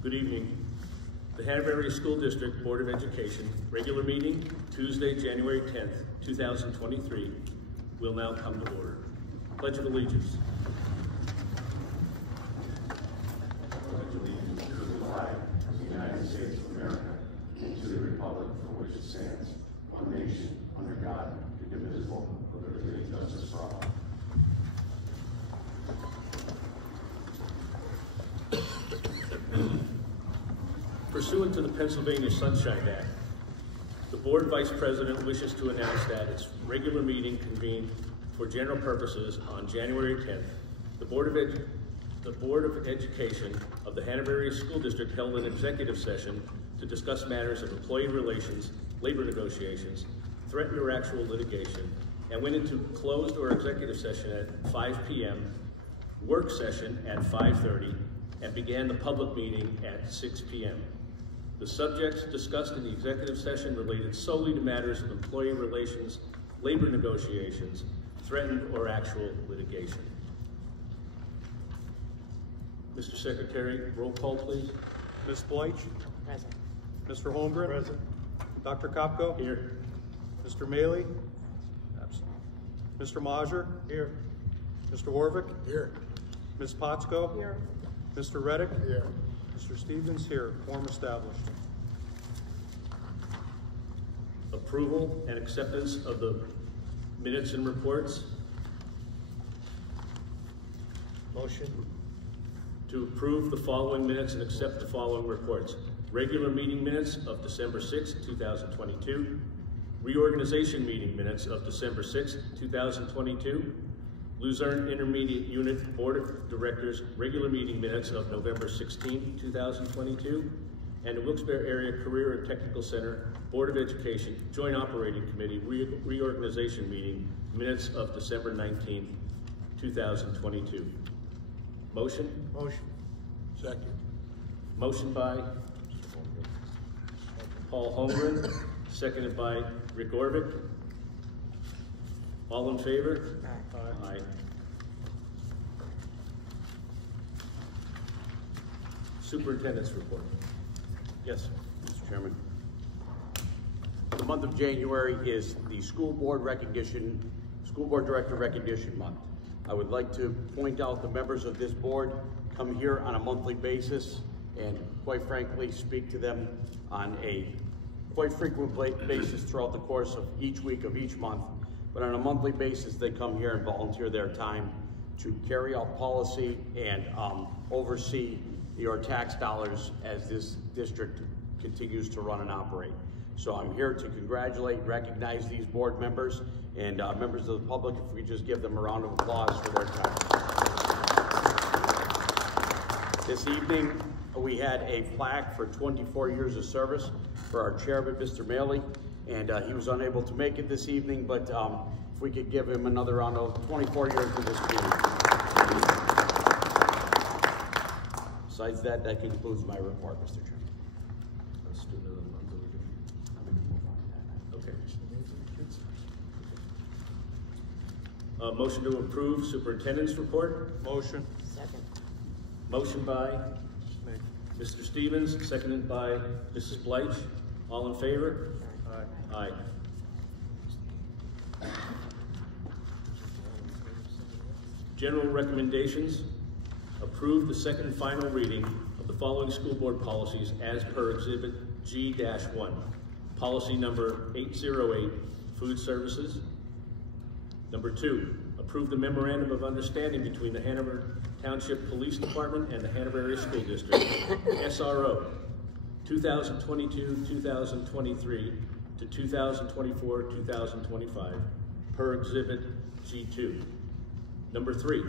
Good evening. The Hanover School District Board of Education regular meeting, Tuesday, January 10th, 2023, will now come to order. Pledge of Allegiance. Pledge allegiance to the flag of the United States of America and to the republic for which it stands, one nation, under God, indivisible, with liberty and justice for all. Pursuant to the Pennsylvania Sunshine Act, the Board Vice President wishes to announce that its regular meeting convened for general purposes on January 10th. The Board of Education of the Hanover School District held an executive session to discuss matters of employee relations, labor negotiations, threatened or actual litigation, and went into closed or executive session at 5 p.m., work session at 5:30, and began the public meeting at 6 p.m. The subjects discussed in the executive session related solely to matters of employee relations, labor negotiations, threatened or actual litigation. Mr. Secretary, roll call, please. Ms. Bleich? Present. Mr. Holmgren? Present. Dr. Kopko? Here. Mr. Maley? Absent. Mr. Majer? Here. Mr. Warvick? Here. Ms. Potsko? Here. Mr. Reddick? Here. Mr. Stevens? Here. Quorum established. Approval and acceptance of the minutes and reports. Motion. To approve the following minutes and accept the following reports. Regular meeting minutes of December 6, 2022. Reorganization meeting minutes of December 6, 2022. Luzerne Intermediate Unit Board of Directors regular meeting minutes of November 16, 2022. And the Wilkes-Barre Area Career and Technical Center Board of Education Joint Operating Committee Reorganization meeting minutes of December 19, 2022. Motion? Motion. Second. Motion by Paul Holmgren, seconded by Rick Orvick. All in favor? Aye. Aye. Superintendent's report. Yes. Mr. Chairman. The month of January is the School Board Director Recognition Month. I would like to point out the members of this board come here on a monthly basis and quite frankly speak to them on a quite frequent basis throughout the course of each week of each month. But on a monthly basis, they come here and volunteer their time to carry out policy and oversee your tax dollars as this district continues to run and operate. So I'm here to congratulate and recognize these board members and members of the public. If we just give them a round of applause for their time. This evening, we had a plaque for 24 years of service for our chairman, Mr. Maley, and he was unable to make it this evening, but if we could give him another round of 24 years for this meeting. Besides that, that concludes my report, Mr. Chairman. Let's do another one. Okay. Motion to approve superintendent's report. Motion. Second. Motion by Mr. Stevens, seconded by Mrs. Bleich. All in favor? Aye. Aye. General recommendations. Approve the second and final reading of the following school board policies as per Exhibit G-1. Policy number 808, food services. Number 2, approve the memorandum of understanding between the Hanover Township Police Department and the Hanover Area School District, SRO, 2022-2023 to 2024-2025, per Exhibit G2. Number 3,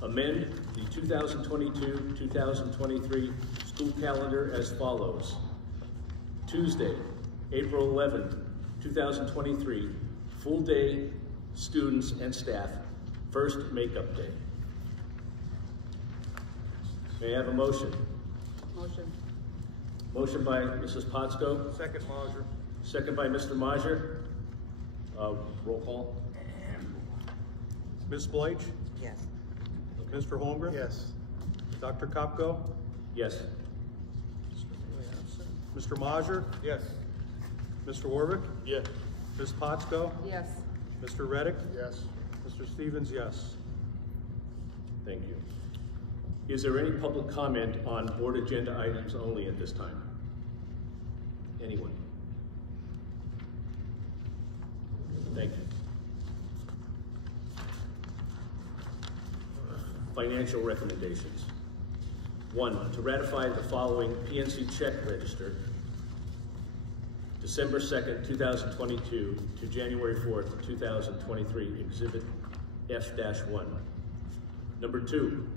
amend the 2022-2023 school calendar as follows. Tuesday, April 11, 2023, full day students and staff, first makeup day. May I have a motion? Motion. Motion by Mrs. Potsko. Second, Majer. Second by Mr. Majer. Roll call. Ms. Bleich? Yes. Mr. Holmgren? Yes. Dr. Kopko? Yes. Mr. Majer? Yes. Mr. Warwick? Yes. Ms. Potsko? Yes. Mr. Reddick? Yes. Mr. Stevens, yes. Thank you. Is there any public comment on board agenda items only at this time? Anyone? Thank you. Financial recommendations. 1, to ratify the following PNC check register, December 2nd, 2022 to January 4th, 2023, Exhibit F-1. Number 2,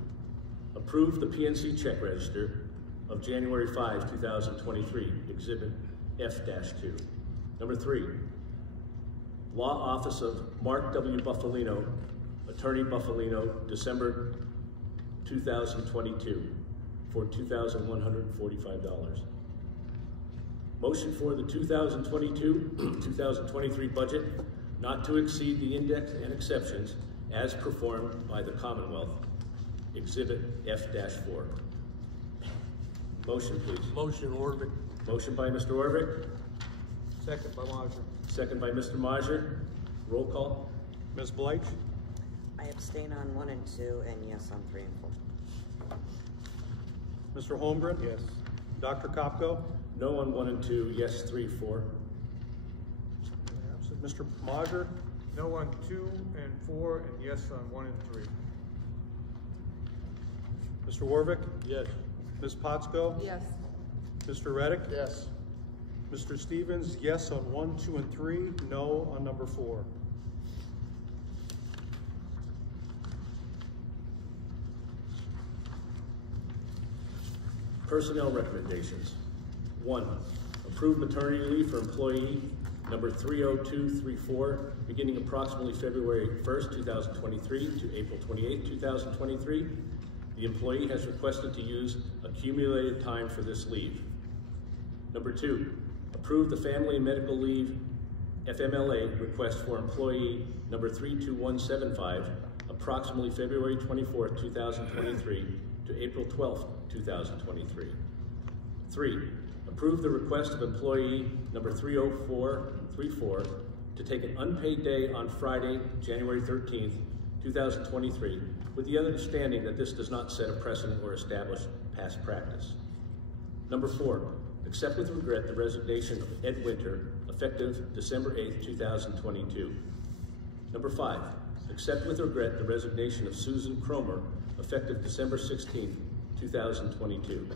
approve the PNC check register of January 5, 2023, Exhibit F-2. Number 3, Law Office of Mark W. Buffalino, Attorney Buffalino, December 2022 for $2,145. Motion for the 2022-2023 budget not to exceed the index and exceptions as performed by the Commonwealth, Exhibit F-4. Motion, please. Motion, Warwick. Motion by Mr. Orvick, Second by Majer. second by Mr. Majer. Roll call. Ms. Bleich? I abstain on 1 and 2, and yes on 3 and 4. Mr. Holmgren? Yes. Dr. Kopko? No on 1 and 2, yes 3, 4. Absent. Mr. Majer? No on 2 and 4, and yes on 1 and 3. Mr. Warwick? Yes. Ms. Potsko? Yes. Mr. Reddick? Yes. Mr. Stevens, yes on 1, 2, and 3, no on number 4. Personnel recommendations. 1, approve maternity leave for employee number 30234, beginning approximately February 1st, 2023 to April 28th, 2023. The employee has requested to use accumulated time for this leave. Number 2, approve the family and medical leave FMLA request for employee number 32175, approximately February 24th, 2023 to April 12th, 2023. 3, approve the request of employee number 30434 to take an unpaid day on Friday, January 13th, 2023, with the understanding that this does not set a precedent or establish past practice. Number 4, accept with regret the resignation of Ed Winter, effective December 8th, 2022. Number 5, accept with regret the resignation of Susan Cromer, effective December 16th, 2022.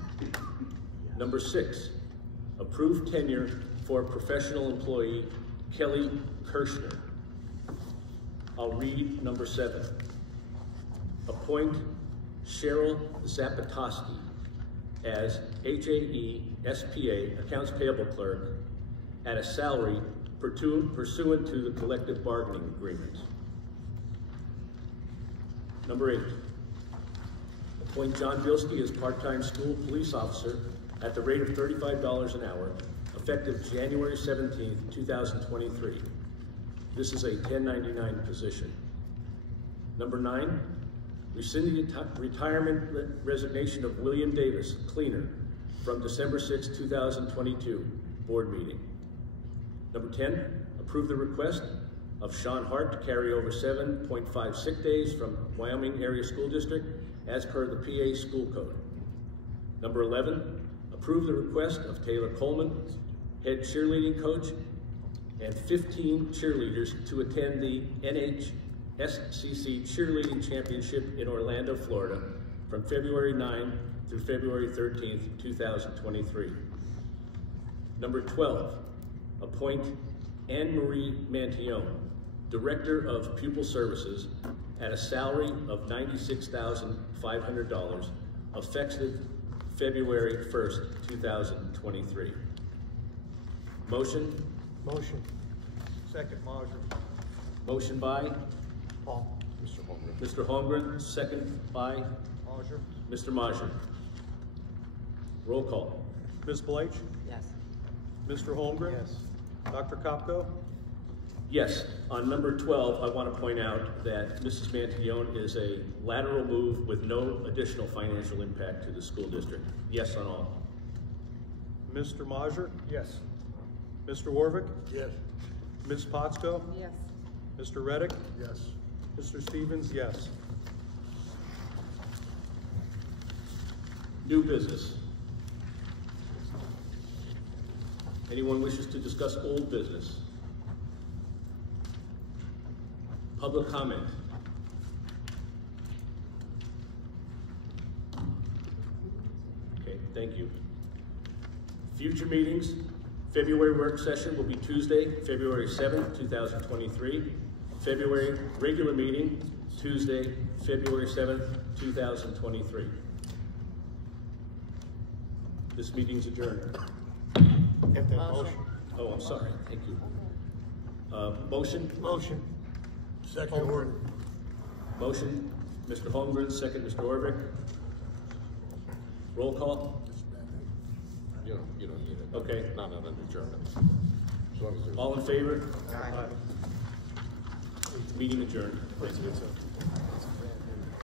Number 6, approve tenure for professional employee Kelly Kirschner. I'll read number 7. Appoint Cheryl Zapatoski as HAE SPA Accounts Payable Clerk at a salary pursuant to the collective bargaining agreement. Number 8, appoint John Bilski as part-time school police officer at the rate of $35 an hour, effective January 17th, 2023. This is a 1099 position. Number 9, rescind the retirement resignation of William Davis, cleaner, from December 6, 2022 board meeting. Number 10, approve the request of Sean Hart to carry over 7.5 sick days from Wyoming Area School District as per the PA School Code. Number 11, approve the request of Taylor Coleman, head cheerleading coach, and 15 cheerleaders to attend the NHSCC Cheerleading Championship in Orlando, Florida, from February 9 through February 13th, 2023. Number 12, appoint Anne Marie Mantione, Director of Pupil Services, at a salary of $96,500, effective February 1st, 2023. Motion? Motion. Second, Majer. Motion by Paul. Mr. Holmgren. Mr. Holmgren, second by Majer. Mr. Majer. Roll call. Ms. Bleich? Yes. Mr. Holmgren? Yes. Dr. Kopko? Yes, on number 12, I want to point out that Mrs. Mantione is a lateral move with no additional financial impact to the school district. Yes on all. Mr. Majer, Yes. Mr. Warvick, Yes. Ms. Potsko, Yes. Mr. Reddick, Yes. Mr. Stevens, yes. New business. Anyone wishes to discuss old business? Public comment. Okay, thank you. Future meetings. February work session will be Tuesday, February 7th, 2023. February regular meeting, Tuesday, February 7th, 2023. This meeting's adjourned. Motion. Oh, I'm sorry, thank you. Motion? Motion. Second word. Motion, Mr. Holmgren, second, Mr. Orvick. Roll call? You don't need it. Okay. Not under German. As long as there's. All in favor? Aye. Meeting adjourned. Thank you.